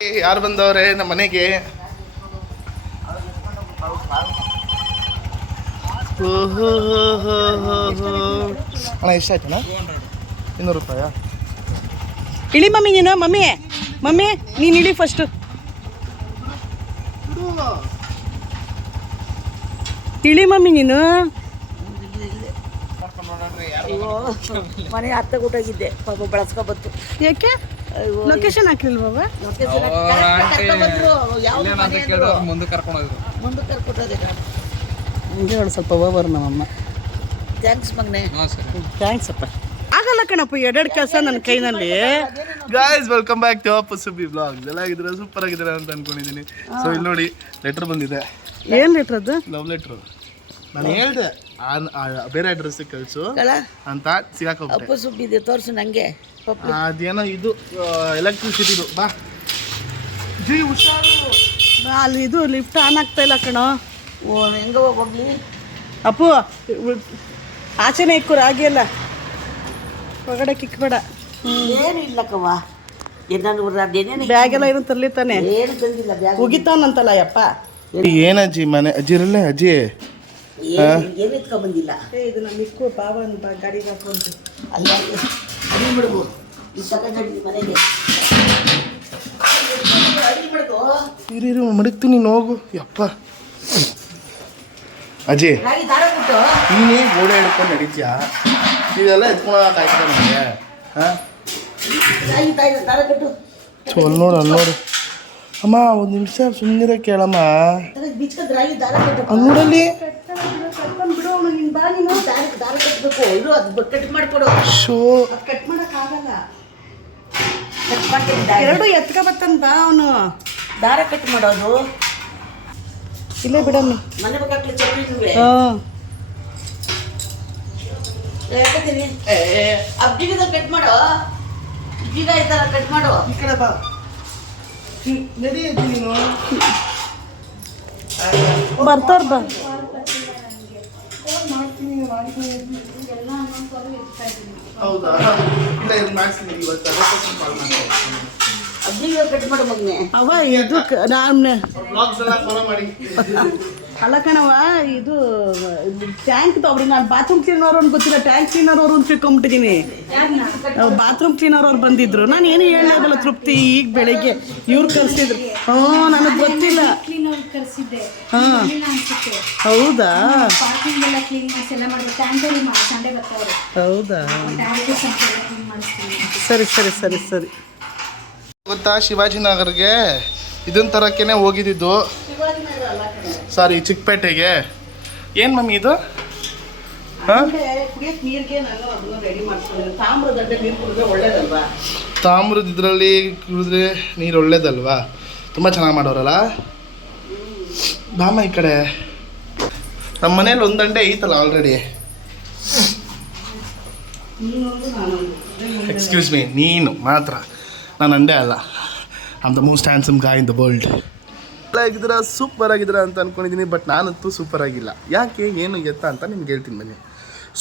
ಯಾರು ಬಂದವ್ರೆ ನಮ್ಮ ಮನೆಗೆ? ಅಣ್ಣ ಎಷ್ಟಾಯ್ತಣ್ಣ? 200 ರೂಪಾಯಾ? ಇಳಿ ಮಮ್ಮಿ ನೀನು. ಮಮ್ಮಿ ಮಮ್ಮಿ ನೀನು ಇಳಿ ಫಸ್ಟು. ಇಳಿ ಮಮ್ಮಿ ನೀನು. ಮನೆ ಅತ್ತ ಊಟಾಗಿದ್ದೆ ಪಾಪ ಬಳಸ್ಕೊಬತ್ತು. ಯಾಕೆ ಲೊಕೇಶನ್ ಹಾಕಿಲ್ವ? ಮುಂದೆ ಕರ್ಕೊಟ್ಟೋದೆ. ಹಂಗೆ ಹೇಳು ಸ್ವಲ್ಪ ಹೋಗೋರು ನಮ್ಮಮ್ಮ. ಥ್ಯಾಂಕ್ಸ್ ಮಗನೆ. ಥ್ಯಾಂಕ್ಸ್ ಅಪ್ಪ. ಆಗಲ್ಲ ಕಣಪ್ಪ, ಎರಡೆರಡು ಕೆಲಸ ನನ್ನ ಕೈನಲ್ಲಿ. Guys welcome back to Appu Subbi blogs. ಎಲ್ಲ ಆಗಿದ್ರೆ ಸೂಪರ್ ಆಗಿದ್ದಾರೆ ಅಂತ ಅನ್ಕೊಂಡಿದ್ದೀನಿ. ಸೊ ಇಲ್ಲಿ ನೋಡಿ ಲೆಟರ್ ಬಂದಿದೆ. ಏನು ಲೆಟ್ರ್ ಅದು? Love letter. ನಾನು ಹೇಳ್ದೆ ಬೇರೆ ಅಡ್ರೆಸ್ಸಿಗೆ ಕಳಿಸು ಅಂತ, ಸಿಗಾಕೋಗ್ಬಿಟ್ಟೆ. ಅಪ್ಪು ಸುಬ್ಬಿದೆ ತೋರಿಸು ನನಗೆ. ಅದೇನೋ ಇದು ಎಲೆಕ್ಟ್ರಿಸಿಟಿದು. ಬಾ ಜಿ ಹುಷಾರು. ಅಲ್ಲಿ ಇದು ಲಿಫ್ಟ್ ಆನ್ ಆಗ್ತಾ ಇಲ್ಲ ಕಣೋ. ಓ ಹೆಂಗೆ ಹೋಗ್ಲಿ ಅಪ್ಪು, ಆಚೆನೇ ಇಕ್ಕು ರಾಗಿ ಎಲ್ಲ ಹೊರಗಡೆ ಕಿಕ್ಬೇಡ. ಏನು ಇಲ್ಲಕ್ಕವ್ವ. ಏನೇನು ಬ್ಯಾಗ್ ಎಲ್ಲ ಏನು ತರ್ಲಿತಾನೆ? ಏನು ತಂದಿಲ್ಲ ಬ್ಯಾಗ್. ಉಗಿತಾನಂತಲ್ಲ ಯಪ್ಪ. ಏನಜ್ಜಿ ಮನೆ ಅಜ್ಜಿರಲ್ಲೇ ಅಜ್ಜಿ ಏನು ಎತ್ಕೊಂಡ್ ಬಂದಿಲ್ಲ. ಇದು ನಮ್ಮ ಇಕ್ಕು ಬಾಬನ್ ಗಾಡಿಗೆ ಹಾಕೊಂಡು ಅಲ್ಲಿ ಅಡಿ ಬಿಡ್ಬು ಈ ತಗೊಂಡು ಮನೆಗೆ ಅಡಿ ಬಿಡ್ಬು. ಇರು ಮಡಗ್ತೀನಿ ಹೋಗು. ಯಪ್ಪ ಅಜ್ಜಿ ರಾಗಿ ದಾರ ಕೊಟ್ಟು ನೀನೇ ಗೋಡೆ ಹಿಡ್ಕೊಂಡು ನಡೀತೀಯಾ? ಇದೆಲ್ಲ ಎತ್ಕೊಳಕ್ಕೆ ಆಯ್ತದ ನನಗೆ? ಹಾಂ ರಾಗಿ ದಾರ ಕಟ್ಟು. ಅಲ್ಲಿ ನೋಡು ಅಮ್ಮ, ಒಂದು ನಿಮಿಷ ಸುಮ್ಮನಿರ ಕೇಳಮ್ಮ. ಬಿಚ್ಕೊಂಡು ರಾಗಿ ದಾರ ಕಟ್ಟು. ಅಲ್ಲಿ ನೋಡಲ್ಲಿ ಬಿಡು ನಿನ್ನ ಬಾ. ನೀನು ದಾರ ಕಟ್ಟಬೇಕು. ಇರು ಅದು ಕಟ್ ಮಾಡಿಕೊಡು. ಶೋ ಕಟ್ ಮಾಡೋಕ್ಕಾಗಲ್ಲ. ಕಟ್ ಮಾಡ್ತೀನಿ. ಎರಡು ಎತ್ಕ ಬತ್ತನ್ ಬಾ ಅವನು. ದಾರ ಕಟ್ ಮಾಡೋದು ಇಲ್ಲೇ ಬಿಡಮ್ಮಿ. ಮನೆ ಬಗ್ಗೆ ಚಪ್ಪಲಿ ಹಾಂ ಯಾಕತ್ತೀನಿ. ಅಬ್ಜಿಗದ ಕಟ್ ಮಾಡೋ. ಬೀಗ ಐತಲ್ಲ ಕಟ್ ಮಾಡು. ಈ ಕಡೆ ಬಾ. ನಡಿ ಅಜ್ಜಿ ನೀನು. ಬರ್ತಾರ ಬಾ. ಹೌದಾ? ಇಲ್ಲ ಇದು ಮಾಡಿಸ್ತೀನಿ ಇವತ್ತು. ಅಬ್ಜಿಗದ ಕಟ್ ಮಾಡು ಮಗನೆ. ಅವ ಇದು ನಾನು ಬ್ಲಾಗ್ಸ್ ಎಲ್ಲ ಫಾಲೋ ಮಾಡಿ. ಅಲ್ಲ ಕಣವ, ಇದು ಟ್ಯಾಂಕ್ ತಗೊಳ್ಳಿ. ನಾನು ಬಾತ್ರೂಮ್ ಕ್ಲೀನರ್ ಅವ್ರು ಗೊತ್ತಿಲ್ಲ, ಟ್ಯಾಂಕ್ ಕ್ಲೀನರ್ ಅವರು ಅಂತ ತಿಳ್ಕೊಂಬಿಟ್ಟಿದ್ದೀನಿ. ಬಾತ್ರೂಮ್ ಕ್ಲೀನರ್ ಅವ್ರು ಬಂದಿದ್ರು. ನಾನು ಏನು ಹೇಳಲ್ಲ ತೃಪ್ತಿ. ಈಗ ಬೆಳಿಗ್ಗೆ ಇವ್ರು ಕರ್ಸಿದ್ರು. ನನಗೆ ಗೊತ್ತಿಲ್ಲ. ಹಾಂ ಹೌದಾ? ಹೌದಾ? ಸರಿ ಸರಿ ಸರಿ ಸರಿ. ಗೊತ್ತಾ, ಶಿವಾಜಿನಗರ್ಗೆ ಇದನ್ನ ತರಕ್ಕೇನೆ ಹೋಗಿದ್ದು. ಸಾರಿ, ಚಿಕ್ಕಪೇಟೆಗೆ. ಏನು ಮಮ್ಮಿ ಇದು? ಹಾಂ, ಕುಡಿಯೋಕೆ ನೀರಿಗೆ ನಾನು ಅದನ್ನ ರೆಡಿ ಮಾಡ್ಕೊಂಡಿದ್ದೀನಿ. ತಾಮ್ರದಂಡೆ ನೀರು ಕುಡಿದ್ರೆ ಒಳ್ಳೇದಲ್ವಾ? ತಾಮ್ರದ ಇದರಲ್ಲಿ ಕುಡಿದ್ರೆ ನೀರು ಒಳ್ಳೇದಲ್ವಾ? ತುಂಬ ಚೆನ್ನಾಗಿ ಮಾಡೋರಲ್ಲ. ಬಾಮ ಈ ಕಡೆ. ನಮ್ಮ ಮನೇಲಿ ಒಂದು ದಂಡೆ ಐತಲ್ಲ ಆಲ್ರೆಡಿ. ಎಕ್ಸ್ಕ್ಯೂಸ್ ಮೀ, ನೀನು ಮಾತ್ರ, ನಾನು ಅಂಡೆ ಅಲ್ಲ. I am the most handsome guy in the world. ಆಗಿದ್ದೀರಾ, ಸೂಪರ್ ಆಗಿದ್ದೀರಾ ಅಂತ ಅಂದ್ಕೊಂಡಿದ್ದೀನಿ. ಬಟ್ ನಾನಂತೂ ಸೂಪರ್ ಆಗಿಲ್ಲ. ಯಾಕೆ, ಏನು ಎತ್ತ ಅಂತ ನಿಮ್ಗೆ ಹೇಳ್ತೀನಿ ಬನ್ನಿ.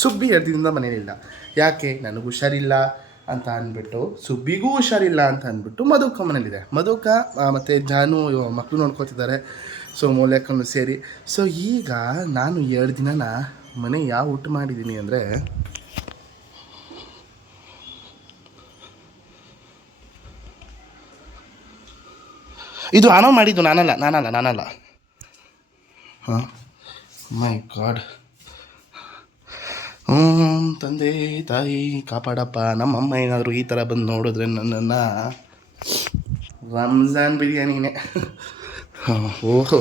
ಸುಬ್ಬಿ 2 ದಿನದಿಂದ ಮನೇಲಿಲ್ಲ. ಯಾಕೆ? ನನಗೂ ಹುಷಾರಿಲ್ಲ ಅಂತ ಅಂದ್ಬಿಟ್ಟು, ಸುಬ್ಬಿಗೂ ಹುಷಾರಿಲ್ಲ ಅಂತ ಅಂದ್ಬಿಟ್ಟು ಮಧುಕ ಮನೇಲಿದೆ. ಮಧುಕ ಮತ್ತು ಜಾನು ಮಕ್ಕಳು ನೋಡ್ಕೋತಿದ್ದಾರೆ. ಸೊ ಮೌಲ್ಯಕ್ಕೂ ಸೇರಿ. ಸೊ ಈಗ ನಾನು 2 ದಿನನ ಮನೆ ಯಾವ ಊಟ ಮಾಡಿದ್ದೀನಿ ಅಂದರೆ, ಇದು ಆನೋ ಮಾಡಿದ್ದು ನಾನಲ್ಲ. ಹಾಂ, ಮೈ ಗಾಡ್. ತಂದೆ ತಾಯಿ ಕಾಪಾಡಪ್ಪ. ನಮ್ಮಮ್ಮ ಏನಾದರೂ ಈ ಥರ ಬಂದು ನೋಡಿದ್ರೆ ನನ್ನನ್ನು ರಂಜಾನ್ ಬಿರಿಯಾನಿನೇ. ಹಾಂ, ಓಹೋ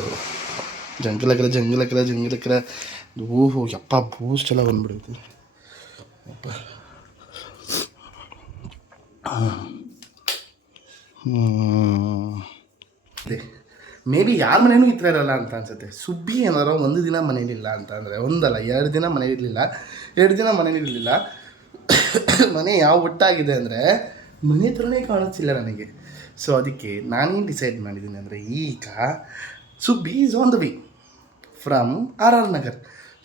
ಜಂಗಲಕರ. ಓಹೋ ಯಪ್ಪ, ಬೂಸ್ಟ್ ಎಲ್ಲ ಬಂದ್ಬಿಡುತ್ತೆ ಯಪ್ಪ. ಮೇ ಬಿ ಯಾರ ಮನೇನೂ ಈ ಥರ ಇರಲ್ಲ ಅಂತ ಅನ್ಸುತ್ತೆ. ಸುಬ್ಬಿ ಏನಾರೋ 1 ದಿನ ಮನೇಲಿಲ್ಲ ಅಂತ ಅಂದರೆ, 1 ಅಲ್ಲ 2 ದಿನ ಮನೇಲಿರಲಿಲ್ಲ. 2 ದಿನ ಮನೇಲಿರಲಿಲ್ಲ. ಮನೆ ಯಾವ ಒಟ್ಟಾಗಿದೆ ಅಂದರೆ ಮನೆ ಥರನೇ ಕಾಣಿಸ್ತಿಲ್ಲ ನನಗೆ. ಸೊ ಅದಕ್ಕೆ ನಾನೇನು ಡಿಸೈಡ್ ಮಾಡಿದ್ದೀನಿ ಅಂದರೆ, ಈಗ Subbi is on the way from RR Nagar.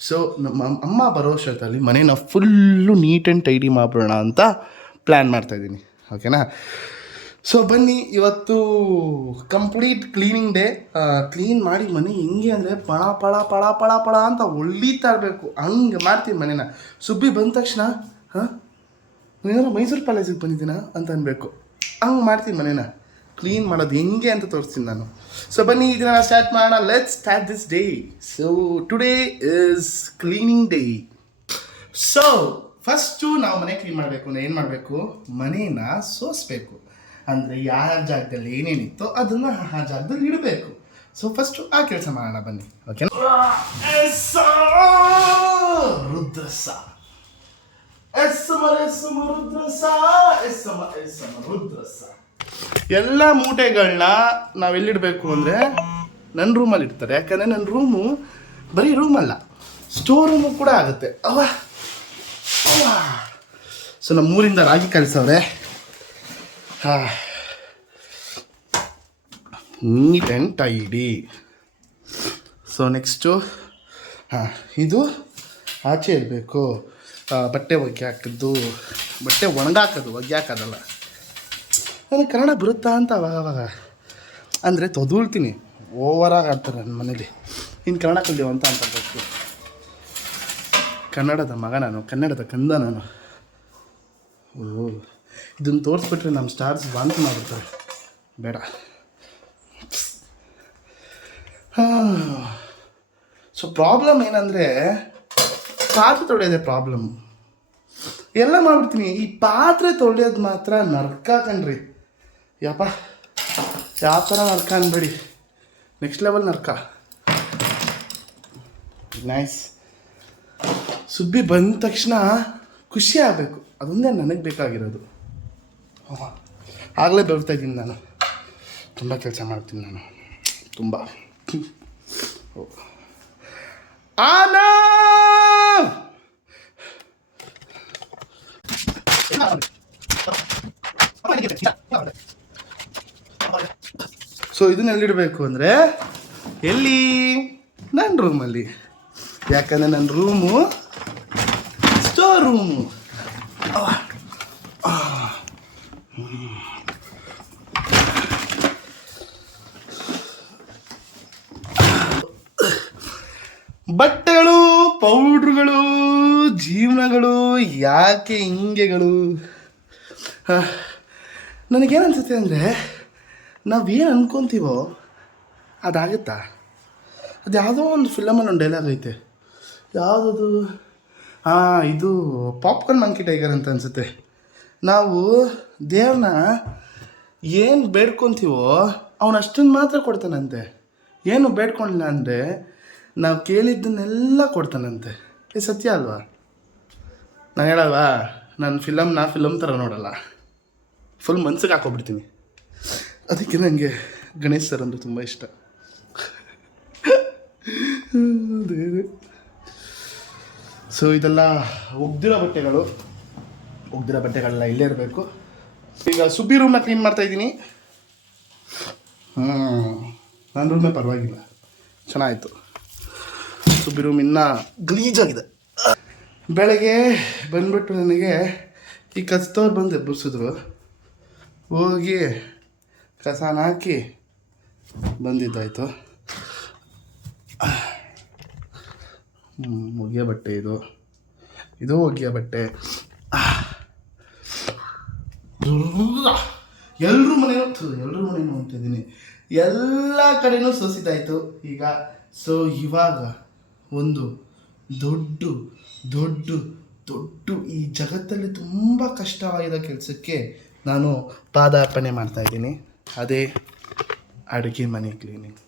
So ನಮ್ಮ ಅಮ್ಮ ಬರೋ ಅಷ್ಟೊತ್ತಲ್ಲಿ ಮನೇನ ಫುಲ್ಲು ನೀಟ್ ಆ್ಯಂಡ್ ಟೈಡಿ ಮಾಡ್ಬಿಡೋಣ ಅಂತ ಪ್ಲ್ಯಾನ್ ಮಾಡ್ತಾಯಿದ್ದೀನಿ. ಓಕೆನಾ? ಸೊ ಬನ್ನಿ, ಇವತ್ತು ಕಂಪ್ಲೀಟ್ ಕ್ಲೀನಿಂಗ್ ಡೇ. ಕ್ಲೀನ್ ಮಾಡಿ ಮನೆ ಹೆಂಗೆ ಅಂದರೆ ಪಳ ಪಳ ಪಳ ಪಳ ಪಳ ಅಂತ ಹೊಳಿತಾ ಇರಬೇಕು, ಹಂಗೆ ಮಾಡ್ತೀನಿ ಮನೇನ. ಸುಬ್ಬಿ ಬಂದ ತಕ್ಷಣ ಹಾಂ ನೀನೇನೋ ಮೈಸೂರು ಪ್ಯಾಲೇಸಿಗೆ ಬಂದಿದ್ದೀನಾ ಅಂತ ಅನ್ಬೇಕು, ಹಂಗೆ ಮಾಡ್ತೀನಿ ಮನೇನ. ಕ್ಲೀನ್ ಮಾಡೋದು ಹೆಂಗೆ ಅಂತ ತೋರಿಸ್ತೀನಿ ನಾನು. ಸೊ ಬನ್ನಿ, ಇದನ್ನ ಸ್ಟಾರ್ಟ್ ಮಾಡೋಣ. Let's start this day. So today is cleaning day. So first ನಾವು ಮನೆ ಕ್ಲೀನ್ ಮಾಡಬೇಕು ಅಂದರೆ ಏನು ಮಾಡಬೇಕು, ಮನೇನ ಸೋಸಬೇಕು. ಅಂದರೆ ಯಾವ ಜಾಗದಲ್ಲಿ ಏನೇನಿತ್ತು ಅದನ್ನು ಆ ಜಾಗದಲ್ಲಿ ಇಡಬೇಕು. ಸೊ ಫಸ್ಟು ಆ ಕೆಲಸ ಮಾಡೋಣ ಬನ್ನಿ, ಓಕೆ? ರುದ್ರಸ ರುದ್ರಸ ಎಲ್ಲ ಮೂಟೆಗಳನ್ನ ನಾವೆಲ್ಲಿಡಬೇಕು ಅಂದರೆ ನನ್ನ ರೂಮಲ್ಲಿ ಇಡ್ತಾರೆ. ಯಾಕಂದರೆ ನನ್ನ ರೂಮು ಬರೀ ರೂಮಲ್ಲ, ಸ್ಟೋರ್ ರೂಮು ಕೂಡ ಆಗುತ್ತೆ. ಸೊ ನಮ್ಮೂರಿಂದ ರಾಗಿ ಕಳಿಸವ್ರೆ. ಹಾಂ, neat and tidy. So next ಇದು ಆಚೆ ಇರಬೇಕು. ಬಟ್ಟೆ ಒಗ್ಗೆ ಹಾಕಿದ್ದು, ಬಟ್ಟೆ ಒಣಗಾಕೋದು, ಒಗ್ಗೆ ಹಾಕೋದಲ್ಲ. ನನಗೆ ಕನ್ನಡ ಬರುತ್ತಾ ಅಂತ ಅವಾಗ ಅಂದರೆ ತೊದಳ್ತೀನಿ. ಓವರಾಗಿ ಆಡ್ತಾರೆ ನನ್ನ ಮನೇಲಿ, ಇನ್ನು ಕನ್ನಡ ಕಲಿಯುವಂತ ಅಂತ ಬೇಕು. ಕನ್ನಡದ ಮಗ ನಾನು, ಕನ್ನಡದ ಕಂದ ನಾನು. ಓ, ಇದನ್ನು ತೋರಿಸ್ಬಿಟ್ರೆ ನಮ್ಮ ಸ್ಟಾರ್ಸ್ ವಾಂತಿ ಮಾಡಿಬಿಡ್ತಾರೆ, ಬೇಡ. ಸೊ ಪ್ರಾಬ್ಲಮ್ ಏನಂದರೆ ಪಾತ್ರೆ ತೊಳೆಯೋದೇ ಪ್ರಾಬ್ಲಮ್. ಎಲ್ಲ ಮಾಡ್ಬಿಡ್ತೀನಿ, ಈ ಪಾತ್ರೆ ತೊಳೆಯೋದು ಮಾತ್ರ ನರ್ಕ ಕಣ್ರಿ. ಯಪ್ಪ, ಯಾವ ಥರ ನರ್ಕ ಅನ್ಬೇಡಿ, ನೆಕ್ಸ್ಟ್ ಲೆವೆಲ್ ನರ್ಕ. ನೈಸ್. ಸುಬ್ಬಿ ಬಂದ ತಕ್ಷಣ ಖುಷಿ ಆಗಬೇಕು, ಅದೊಂದೇ ನನಗೆ ಬೇಕಾಗಿರೋದು. ಆಗಲೇ ಬರ್ತಾಯಿದ್ದೀನಿ ನಾನು, ತುಂಬ ಕೆಲಸ ಮಾಡ್ತೀನಿ ನಾನು, ತುಂಬ. ಸೊ ಇದನ್ನ ಎಲ್ಲಿಡಬೇಕು ಅಂದರೆ, ಎಲ್ಲಿ? ನನ್ನ ರೂಮಲ್ಲಿ. ಯಾಕಂದರೆ ನನ್ನ ರೂಮು ಸ್ಟೋರ್ ರೂಮು. ಬಟ್ಟೆಗಳು, ಪೌಡ್ರುಗಳು, ಜೀವನಗಳು, ಯಾಕೆ ಹಿಂಗೆಗಳು? ನನಗೇನು ಅನಿಸುತ್ತೆ ಅಂದರೆ, ನಾವೇನು ಅನ್ಕೊತೀವೋ ಅದಾಗುತ್ತಾ? ಅದು ಯಾವುದೋ ಒಂದು ಫಿಲಮಲ್ಲಿ ಒಂದು ಡೈಲಾಗ್ ಐತೆ, ಯಾವುದದು? ಇದು ಪಾಪ್ಕಾರ್ನ್ ಮಂಕಿ ಟೈಗರ್ ಅಂತ ಅನಿಸುತ್ತೆ. ನಾವು ದೇವ್ರನ್ನ ಏನು ಬೇಡ್ಕೊತೀವೋ ಅವನು ಅಷ್ಟನ್ನು ಮಾತ್ರ ಕೊಡ್ತಾನಂತೆ. ಏನು ಬೇಡ್ಕೊಂಡಿಲ್ಲ ಅಂದರೆ ನಾವು ಕೇಳಿದ್ದನ್ನೆಲ್ಲ ಕೊಡ್ತಾನಂತೆ. ಇದು ಸತ್ಯ ಅಲ್ವಾ? ನಾನು ಹೇಳಲ್ವಾ, ನಾನು ಫಿಲಮ್ ಥರ ನೋಡಲ್ಲ, ಫುಲ್ ಮನ್ಸಿಗೆ ಹಾಕೋಬಿಡ್ತೀನಿ. ಅದಕ್ಕೆ ನನಗೆ ಗಣೇಶ್ ಸರ್ ಅಂದರೆ ತುಂಬ ಇಷ್ಟ. ಸೊ ಇದೆಲ್ಲ ಒಗ್ದಿರೋ ಬಟ್ಟೆಗಳೆಲ್ಲ ಇಲ್ಲೇ ಇರಬೇಕು. ಈಗ ಸುಬ್ಬಿ ರೂಮ್ನ ಕ್ಲೀನ್ ಮಾಡ್ತಾಯಿದ್ದೀನಿ. ನನ್ನ ರೂಮೇ ಪರವಾಗಿಲ್ಲ, ಚೆನ್ನಾಯಿತು. ಸುಬ್ಬಿ ರೂಮ್ ಇನ್ನೂ ಗಲೀಜಾಗಿದೆ. ಬೆಳಗ್ಗೆ ಬಂದ್ಬಿಟ್ಟು ನನಗೆ ಈ ಕಸ್ತವ್ರು ಬಂದು ಎಬ್ಬರಿಸಿದ್ರು. ಹೋಗಿ ಕಸಾನ ಹಾಕಿ ಬಂದಿದ್ದಾಯಿತು. ಒಗೆಯ ಬಟ್ಟೆ ಇದು ಒಗೆಯ ಬಟ್ಟೆ. ಎಲ್ಲರೂ ಮನೇನೂ ಅಂತಿದ್ದೀನಿ, ಎಲ್ಲ ಕಡೆನೂ ಸೋಸಿದ್ದಾಯಿತು ಈಗ. ಸೊ ಇವಾಗ ಒಂದು ದೊಡ್ಡ ಈ ಜಗತ್ತಲ್ಲಿ ತುಂಬ ಕಷ್ಟವಾಗಿರೋ ಕೆಲಸಕ್ಕೆ ನಾನು ಪಾದಾರ್ಪಣೆ ಮಾಡ್ತಾಯಿದ್ದೀನಿ. ಅದೇ ಅಡುಗೆ ಮನೆ ಕ್ಲೀನಿಂಗ್.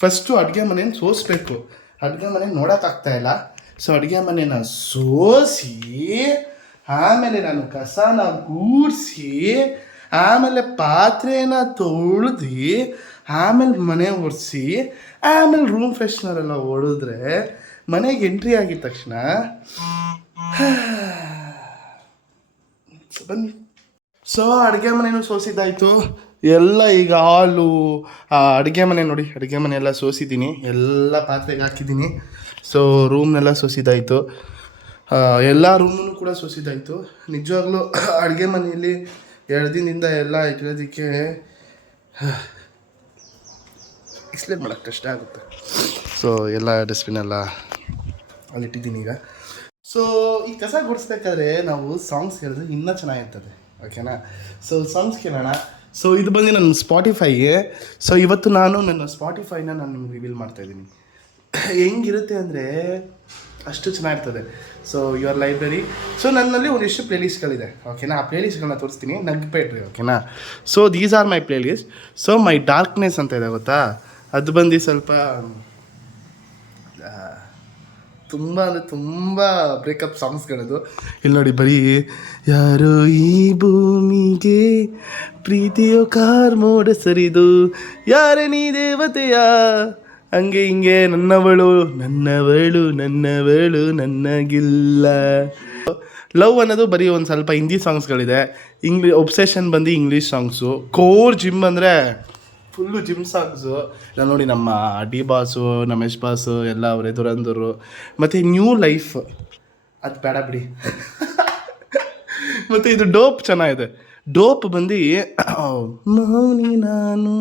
ಫಸ್ಟು ಅಡುಗೆ ಮನೇನ ಸೋಸಬೇಕು. ಅಡುಗೆ ಮನೆ ನೋಡೋಕ್ಕಾಗ್ತಾಯಿಲ್ಲ. ಸೊ ಅಡುಗೆ ಮನೇನ ಸೋಸಿ ಆಮೇಲೆ ನಾನು ಕಸನ ಗೂಡಿಸಿ ಆಮೇಲೆ ಪಾತ್ರೆನ ತೊಳೆದು ಆಮೇಲೆ ಮನೆ ಒರೆಸಿ ಆಮೇಲೆ ರೂಮ್ ಫ್ರೆಶ್ನರೆಲ್ಲ ಹೊಡೆದ್ರೆ ಮನೆಗೆ ಎಂಟ್ರಿ ಆಗಿದ ತಕ್ಷಣ ಬನ್ನಿ. ಸೊ ಅಡುಗೆ ಮನೆಯೂ ಸೋಸಿದ್ದಾಯಿತು ಎಲ್ಲ. ಈಗ ಹಾಲು ಅಡುಗೆ ಮನೆ ನೋಡಿ, ಅಡುಗೆ ಮನೆ ಎಲ್ಲ ಸೋಸಿದ್ದೀನಿ, ಎಲ್ಲ ಪಾತ್ರೆಗೆ ಹಾಕಿದ್ದೀನಿ. ಸೊ ರೂಮ್ನೆಲ್ಲ ಸೋಸಿದ್ದಾಯಿತು, ಎಲ್ಲ ರೂಮನ್ನು ಕೂಡ ಸೋಸಿದ್ದಾಯಿತು. ನಿಜವಾಗ್ಲೂ ಅಡುಗೆ ಮನೆಯಲ್ಲಿ 2 ದಿನದಿಂದ ಎಲ್ಲ ಇಟ್ಟಿರೋದಕ್ಕೆ ಎಕ್ಸ್ಪ್ಲೇನ್ ಮಾಡೋಕ್ಕೆ ಕಷ್ಟ ಆಗುತ್ತೆ. ಸೊ ಎಲ್ಲ ಡಸ್ಟ್ಬಿನ್ ಎಲ್ಲ ಅಲ್ಲಿಟ್ಟಿದ್ದೀನಿ ಈಗ. ಸೊ ಈ ಕಸ ಗುಡಿಸ್ಬೇಕಾದ್ರೆ ನಾವು ಸಾಂಗ್ಸ್ ಹೇಳಿದ್ರೆ ಇನ್ನೂ ಚೆನ್ನಾಗಿರ್ತದೆ, ಓಕೆನಾ? ಸೊ ಸಾಂಗ್ಸ್ ಕೇಳೋಣ. ಸೊ ಇದು ಬಂದು ನನ್ನ ಸ್ಪಾಟಿಫೈಗೆ. ಸೊ ಇವತ್ತು ನಾನು ನನ್ನ ಸ್ಪಾಟಿಫೈನ ನಾನು ನಿಮ್ಗೆ ರಿವೀಲ್ ಮಾಡ್ತಾಯಿದ್ದೀನಿ. ಹೆಂಗಿರುತ್ತೆ ಅಂದರೆ ಅಷ್ಟು ಚೆನ್ನಾಗಿರ್ತದೆ. So your library. ಸೊ ನನ್ನಲ್ಲಿ ಒಂದಿಷ್ಟು ಪ್ಲೇಲಿಸ್ಟ್ಗಳಿದೆ, ಓಕೆನಾ? ಆ ಪ್ಲೇಲಿಸ್ಟ್ಗಳನ್ನ ತೋರಿಸ್ತೀನಿ, ನಗ್ಬೇಡ್ರಿ, ಓಕೆನಾ? So these are my playlist. So my darkness ಅಂತ ಇದೆ ಗೊತ್ತಾ, ಅದು ಬಂದು ಸ್ವಲ್ಪ ತುಂಬ ಅಂದರೆ ತುಂಬ ಬ್ರೇಕಪ್ ಸಾಂಗ್ಸ್ಗಳದು. ಇಲ್ಲಿ ನೋಡಿ, ಬರೀ ಯಾರೋ ಈ ಭೂಮಿಗೆ ಪ್ರೀತಿಯೋ ಕಾರ್ ಮೋಡ ಸರಿದು, ಯಾರೇ ನೀ ದೇವತೆಯ ಹಂಗೆ ಹಿಂಗೆ, ನನ್ನವಳು ನನ್ನವಳು ನನ್ನವಳು ನನ್ನಗಿಲ್ಲ. ಲವ್ ಅನ್ನೋದು ಬರೀ ಒಂದು ಸ್ವಲ್ಪ ಹಿಂದಿ ಸಾಂಗ್ಸ್ಗಳಿದೆ. ಒಬ್ಸೆಷನ್ ಬಂದು ಇಂಗ್ಲೀಷ್ ಸಾಂಗ್ಸು. ಕೋರ್ ಜಿಮ್ ಅಂದರೆ ಫುಲ್ಲು ಜಿಮ್ ಸಾಂಗ್ಸು. ಇಲ್ಲ ನೋಡಿ, ನಮ್ಮ ಡಿ ಬಾಸು, ನಮ್ಮ ಯಶ್ ಬಾಸು ಎಲ್ಲ ಅವರೇ, ದುರಂದರು. ಮತ್ತು ನ್ಯೂ ಲೈಫ್ ಅದು ಬೇಡ ಬಿಡಿ. ಮತ್ತು ಇದು ಡೋಪ್ ಚೆನ್ನಾಗಿದೆ. ಡೋಪ್ ಬಂದು ಮೌನಿ ನಾನು,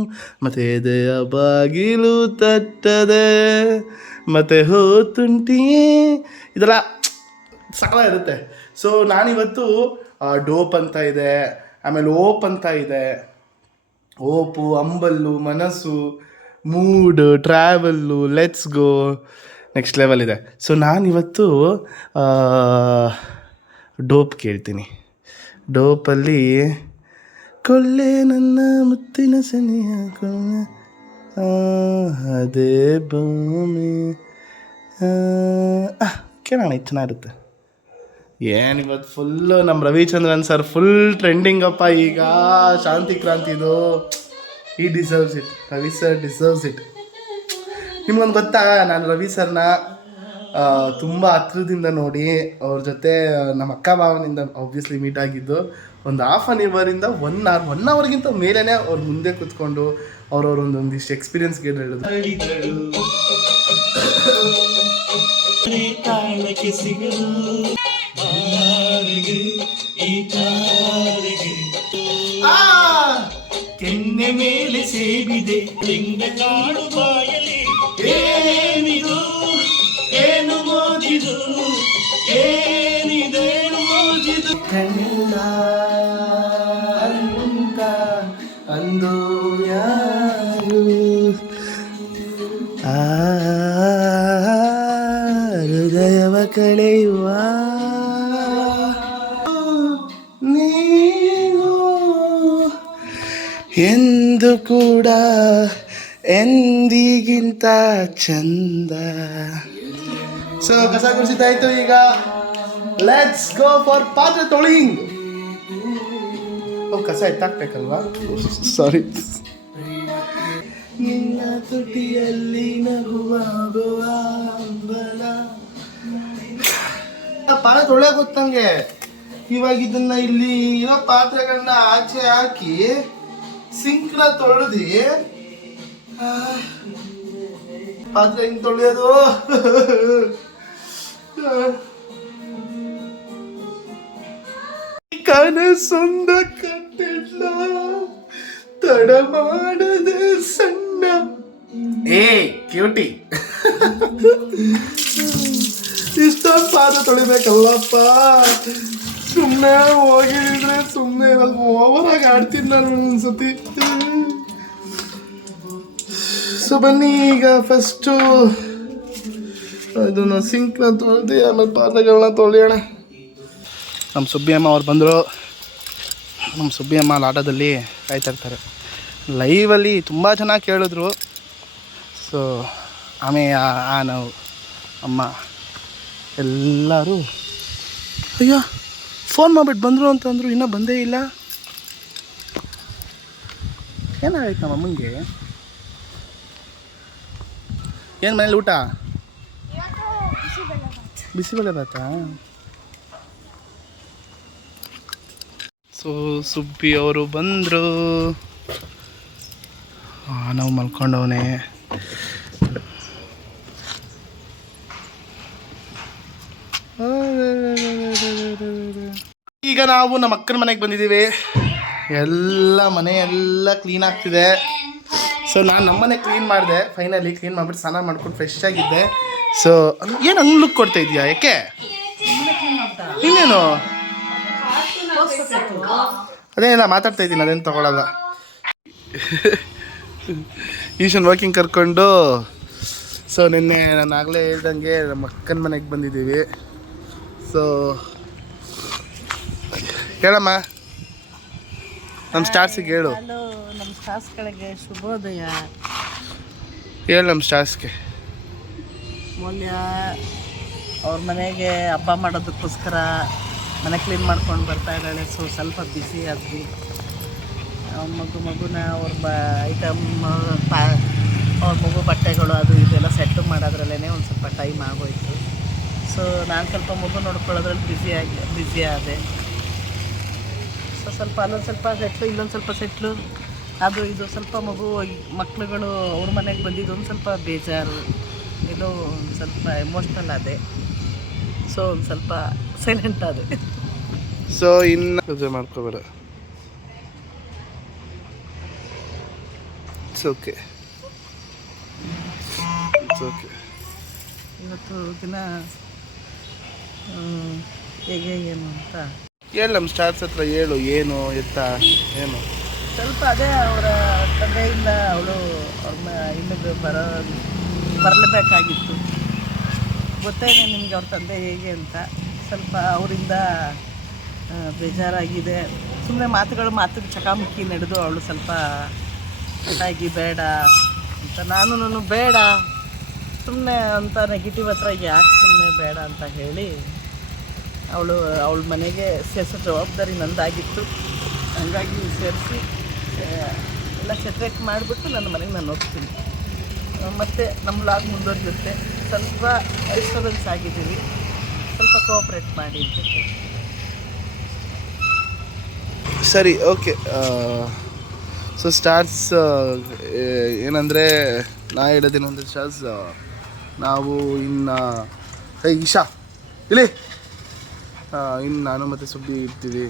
ಮತ್ತು ಎದೆಯ ಬಾಗಿಲು ತಟ್ಟದೆ, ಮತ್ತು ಹೋತುಂಟಿಯೇ, ಇದೆಲ್ಲ ಸಕಲ ಇರುತ್ತೆ. ಸೊ ನಾನಿವತ್ತು ಡೋಪ್ ಅಂತ ಇದೆ, ಆಮೇಲೆ ಓಪ್ ಅಂತ ಇದೆ. ಓಪು, ಅಂಬಲ್ಲು, ಮನಸ್ಸು, mood, travel, let's go, next level ಇದೆ. ಸೊ ನಾನಿವತ್ತು ಡೋಪ್ ಕೇಳ್ತೀನಿ. ಡೋಪಲ್ಲಿ ಕೊಳ್ಳೆ ನನ್ನ ಮುತ್ತಿನ ಸನಿಯ ಕೊಳ್ಳೆ ಅದೇ ಭೂಮಿ ಕೇಳೋಣ, ಇದು ಚೆನ್ನಾಗಿರುತ್ತೆ. ಏನಿವತ್ತು ಫುಲ್ಲು ನಮ್ಮ ರವಿಚಂದ್ರನ್ ಸರ್ ಫುಲ್ ಟ್ರೆಂಡಿಂಗ್ ಅಪ್ಪ ಈಗ. ಶಾಂತಿ ಕ್ರಾಂತಿದು. ಈ deserves it, Ravi sir deserves it. ನಿಮ್ಗೊಂದು ಗೊತ್ತಾ, ನಾನು ರವಿ ಸರ್ನ ತುಂಬ ಹತ್ರದಿಂದ ನೋಡಿ, ಅವ್ರ ಜೊತೆ ನಮ್ಮ ಅಕ್ಕ ಭಾವನಿಂದ ಆಬ್ವಿಯಸ್ಲಿ ಮೀಟ್ ಆಗಿದ್ದು. ಒಂದು ½ ಒನ್ ಅವರ್ಗಿಂತ ಮೇಲೇ ಅವ್ರ ಮುಂದೆ ಕೂತ್ಕೊಂಡು ಒಂದೊಂದಿಷ್ಟು ಎಕ್ಸ್ಪೀರಿಯನ್ಸ್ ಹೇಳಿದ್ರು. ಕೆನ್ನೆ ಮೇಲೆ ಸೇಬಿದೆ ಕಾಡು ಬಾಯಲಿ, ಏನಿದು ಏನು ಮೋಜಿದು, ಏನಿದೇನು ಮೋಜಿದು ಕಣ್ಣ ಅಂತ ಅಂದು ಯಾರು, ಹೃದಯವ ಕಳೆಯುವ ನೀನು ಎಂದು ಕೂಡ ಎಂದಿಗಿಂತ ಚಂದ. ಸೊ ಕಸ ಗುಡಿಸಿದ್ದಾಯ್ತು, ಈಗ ಲೆಟ್ಸ್ ಗೋ ಫಾರ್ ಪಾತ್ರೆ ತೊಳಿಂಗ್. ಕಸ ಎತ್ತಾಕ್ಬೇಕಲ್ವಾ, ಸಾರಿ. ನಿನ್ನ ತುಟಿಯಲ್ಲಿ ನಗುವ ಅಂಬಲ. ಪಾತ್ರೆ ತೊಳೆಯ ಗೊತ್ತಂಗೆ. ಇವಾಗ ಇದನ್ನ ಇಲ್ಲಿ ಇರೋ ಪಾತ್ರೆಗಳನ್ನ ಆಚೆ ಹಾಕಿ ಸಿಂಕ್ನ ತೊಳೆದು ಪಾತ್ರೆ ಹಿಂಗೆ ತೊಳೆಯೋದು. ಕನಸೊಂದ ಕಟ್ಟಿಲ್ಲ ತಡ ಮಾಡದೆ ಸಣ್ಣ ಕ್ಯೂಟಿ. ಇಷ್ಟೊಂದು ಪಾತ್ರೆ ತೊಳಿಬೇಕಲ್ಲಪ್ಪ. ಸುಮ್ಮನೆ ಹೋಗಿದ್ರೆ ಸುಮ್ಮನೆ ಓವರಾಗಿ ಆಡ್ತೀನಿ ನಾನು ಒಂದ್ಸತಿ. ಸೊ ಬನ್ನಿ, ಈಗ ಫಸ್ಟು ಅದನ್ನು ಸಿಂಕ್ನ ತೊಳೆದು ಆಮೇಲೆ ಪಾತ್ರೆಗಳನ್ನ ತೊಳೆಯೋಣ. ನಮ್ಮ ಸುಬ್ಬಿಯಮ್ಮ ಅವ್ರು ಬಂದರು. ನಮ್ಮ ಸುಬ್ಬಿಯಮ್ಮ ಆಟೋದಲ್ಲಿ ಕಾಯ್ತಾ ಇರ್ತಾರೆ. ಲೈವಲ್ಲಿ ತುಂಬ ಚೆನ್ನಾಗಿ ಕೇಳಿದ್ರು. ಸೊ ಆಮೇಲೆ ನಾವು ಅಮ್ಮ ಎಲ್ಲರೂ ಅಯ್ಯೋ ಫೋನ್ ಮಾಡಿಬಿಟ್ಟು ಬಂದರು ಅಂತಂದರು, ಇನ್ನೂ ಬಂದೇ ಇಲ್ಲ. ಏನಾಗೈತೆ ನಮ್ಮ ಅಮ್ಮಂಗೆ? ಏನು ಮನೇಲಿ ಊಟ? ಬಿಸಿಬೇಳೆ ಬಾತಾ? ಸೊ ಸುಬ್ಬಿ ಅವರು ಬಂದರು. ನಾವು ಮಲ್ಕೊಂಡವನೇ. ಈಗ ನಾವು ನಮ್ಮ ಅಕ್ಕನ ಮನೆಗೆ ಬಂದಿದ್ದೀವಿ. ಎಲ್ಲ ಮನೆ ಎಲ್ಲ ಕ್ಲೀನ್ ಆಗ್ತಿದೆ. ಸೊ ನಾನು ನಮ್ಮನೆ ಕ್ಲೀನ್ ಮಾಡಿದೆ, ಫೈನಲಿ ಕ್ಲೀನ್ ಮಾಡಿಬಿಟ್ಟು ಸ್ನಾನ ಮಾಡ್ಕೊಂಡು ಫ್ರೆಶ್ ಆಗಿದ್ದೆ. ಸೊ ಏನು ಹಂಗೆ ಲುಕ್ ಕೊಡ್ತಾ ಇದೆಯಾ? ಯಾಕೆ ಇನ್ನೇನು ಅದೇನಿಲ್ಲ, ಮಾತಾಡ್ತಾ ಇದ್ದೀನಿ, ಅದೇನು ತೊಗೊಳಲ್ಲ. ಈಶನ್ ವಾಕಿಂಗ್ ಕರ್ಕೊಂಡು. ಸೊ ನಿನ್ನೆ ನಾನು ಆಗಲೇ ಹೇಳ್ದಂಗೆ ನಮ್ಮ ಅಕ್ಕನ ಮನೆಗೆ ಬಂದಿದ್ದೀವಿ. ಸೊ ಹೇಳಮ್ಮ, ನಮ್ಮ ಸ್ಟಾರ್ಸಿಗೆ ಹೇಳು. ಹಲೋ, ನಮ್ಮ ಸ್ಟಾರ್ಸ್ಗಳಿಗೆ ಶುಭೋದಯ. ಹೇಳು ನಮ್ಮ ಸ್ಟಾರ್ಸ್ಗೆ. ಮೌಲ್ಯ ಅವ್ರ ಮನೆಗೆ ಹಬ್ಬ ಮಾಡೋದಕ್ಕೋಸ್ಕರ ಮನೆ ಕ್ಲೀನ್ ಮಾಡ್ಕೊಂಡು ಬರ್ತಾ ಇದ್ದಾಳೆ. ಸೊ ಸ್ವಲ್ಪ ಬ್ಯುಸಿ ಆದ್ವಿ. ಮಗುನ ಅವ್ರ ಐಟಮ್ ಅವ್ರ ಮಗು ಬಟ್ಟೆಗಳು ಅದು ಇದೆಲ್ಲ ಸೆಟ್ಟು ಮಾಡೋದ್ರಲ್ಲೇ ಒಂದು ಸ್ವಲ್ಪ ಟೈಮ್ ಆಗೋಯ್ತು. ಸೊ ನಾನು ಸ್ವಲ್ಪ ಮಗು ನೋಡ್ಕೊಳ್ಳೋದ್ರಲ್ಲಿ ಬ್ಯುಸಿ ಆದೆ. ಸೊ ಸ್ವಲ್ಪ ಅಲ್ಲೊಂದು ಸ್ವಲ್ಪ ಸೆಟ್ಲು, ಇಲ್ಲೊಂದು ಸ್ವಲ್ಪ ಸೆಟ್ಲು, ಅದು ಇದು ಸ್ವಲ್ಪ ಮಕ್ಕಳುಗಳು ಅವ್ರ ಮನೆಗೆ ಬಂದಿದ್ದು ಒಂದು ಸ್ವಲ್ಪ ಬೇಜಾರು, ಎಲ್ಲೋ ಒಂದು ಸ್ವಲ್ಪ ಎಮೋಷ್ನಲ್ ಆದೆ. ಸೊ ಒಂದು ಸ್ವಲ್ಪ ಸೈಲೆಂಟ್ ಆದೆ. ಸೊ ಇನ್ನು ಮಾಡ್ಕೋಬೇಡ, ಇಟ್ಸ್ ಓಕೆ. ಇವತ್ತು ದಿನ ಹೇಗೆ ಏನು ಅಂತ ಹೇಳು ನಮ್ಮ ಸ್ಟಾರ್ಸ್ ಹತ್ರ ಹೇಳು. ಏನು ಎತ್ತ ಏನು ಸ್ವಲ್ಪ ಅದೇ ಅವರ ತಂದೆಯಿಂದ ಅವಳು ಇಲ್ಲಿಗೆ ಬರಲೇಬೇಕಾಗಿತ್ತು. ಗೊತ್ತೇ ಇದೆ ನಿಮಗೆ ಅವ್ರ ತಂದೆ ಹೇಗೆ ಅಂತ. ಸ್ವಲ್ಪ ಅವರಿಂದ ಬೇಜಾರಾಗಿದೆ. ಸುಮ್ಮನೆ ಮಾತಿಗೆ ಚಕಾಮುಖಿ ನಡೆದು ಅವಳು ಸ್ವಲ್ಪ ಆಗಿ ಬೇಡ ಅಂತ, ನಾನು ಬೇಡ ಸುಮ್ಮನೆ ಅಂತ ನೆಗೆಟಿವ್ ಹತ್ರ ಯಾಕೆ ಸುಮ್ಮನೆ ಬೇಡ ಅಂತ ಹೇಳಿ ಅವಳ ಮನೆಗೆ ಸೇರಿಸೋ ಜವಾಬ್ದಾರಿ ನಂದಾಗಿತ್ತು. ಹಂಗಾಗಿ ಸೇರಿಸಿ ಎಲ್ಲ ಸೆಟ್ರೇಟ್ ಮಾಡಿಬಿಟ್ಟು ನನ್ನ ಮನೆಗೆ ನಾನು ಹೋಗ್ತೀನಿ. ಮತ್ತು ನಮ್ಮ ಲಾಗ್ ಮುಂದುವರಿಯುತ್ತೆ. ಸ್ವಲ್ಪ ಡಿಸ್ಟರ್ಬೆನ್ಸ್ ಆಗಿದ್ದೀವಿ, ಸ್ವಲ್ಪ ಕೋಆಪ್ರೇಟ್ ಮಾಡಿ ಅಂತ ಹೇಳಿ. ಸರಿ, ಓಕೆ. ಸೊ ಸ್ಟಾರ್ಸ್ ಏನಂದರೆ ನಾ ಹೇಳೋದೇನಂದರೆ ಸ್ಟಾರ್ಸ್, ನಾವು ಇನ್ನು ಈಶಾ ಇಲ್ಲಿ ಇನ್ನು ನಾನು ಮತ್ತು ಸುಬ್ಬಿ ಇರ್ತೀವಿ.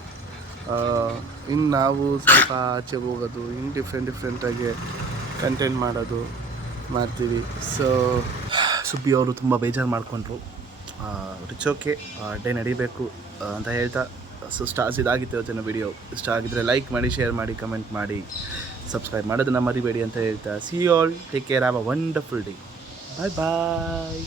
ಇನ್ನು ನಾವು ಸ್ವಲ್ಪ ಆಚೆ ಹೋಗೋದು, ಇನ್ನು ಡಿಫ್ರೆಂಟಾಗಿ ಕಂಟೆಂಟ್ ಮಾಡ್ತೀವಿ. ಸೊ ಸುಬ್ಬಿ ಅವರು ತುಂಬ ಬೇಜಾರು ಮಾಡಿಕೊಂಡ್ರು. ಇಟ್ಸ್ ಓಕೆ, ಡೇ ನಡಿಬೇಕು ಅಂತ ಹೇಳ್ತಾ. ಸೊ ಸ್ಟಾರ್ಸ್ ಇದಾಗಿತ್ತು ಇವತ್ತಿನ ವಿಡಿಯೋ. ಇಷ್ಟ ಆಗಿದ್ದರೆ ಲೈಕ್ ಮಾಡಿ, ಶೇರ್ ಮಾಡಿ, ಕಮೆಂಟ್ ಮಾಡಿ, ಸಬ್ಸ್ಕ್ರೈಬ್ ಮಾಡೋದನ್ನು ಮರಿಬೇಡಿ ಅಂತ ಹೇಳ್ತಾ see you all, take care, have a wonderful day. Bye bye.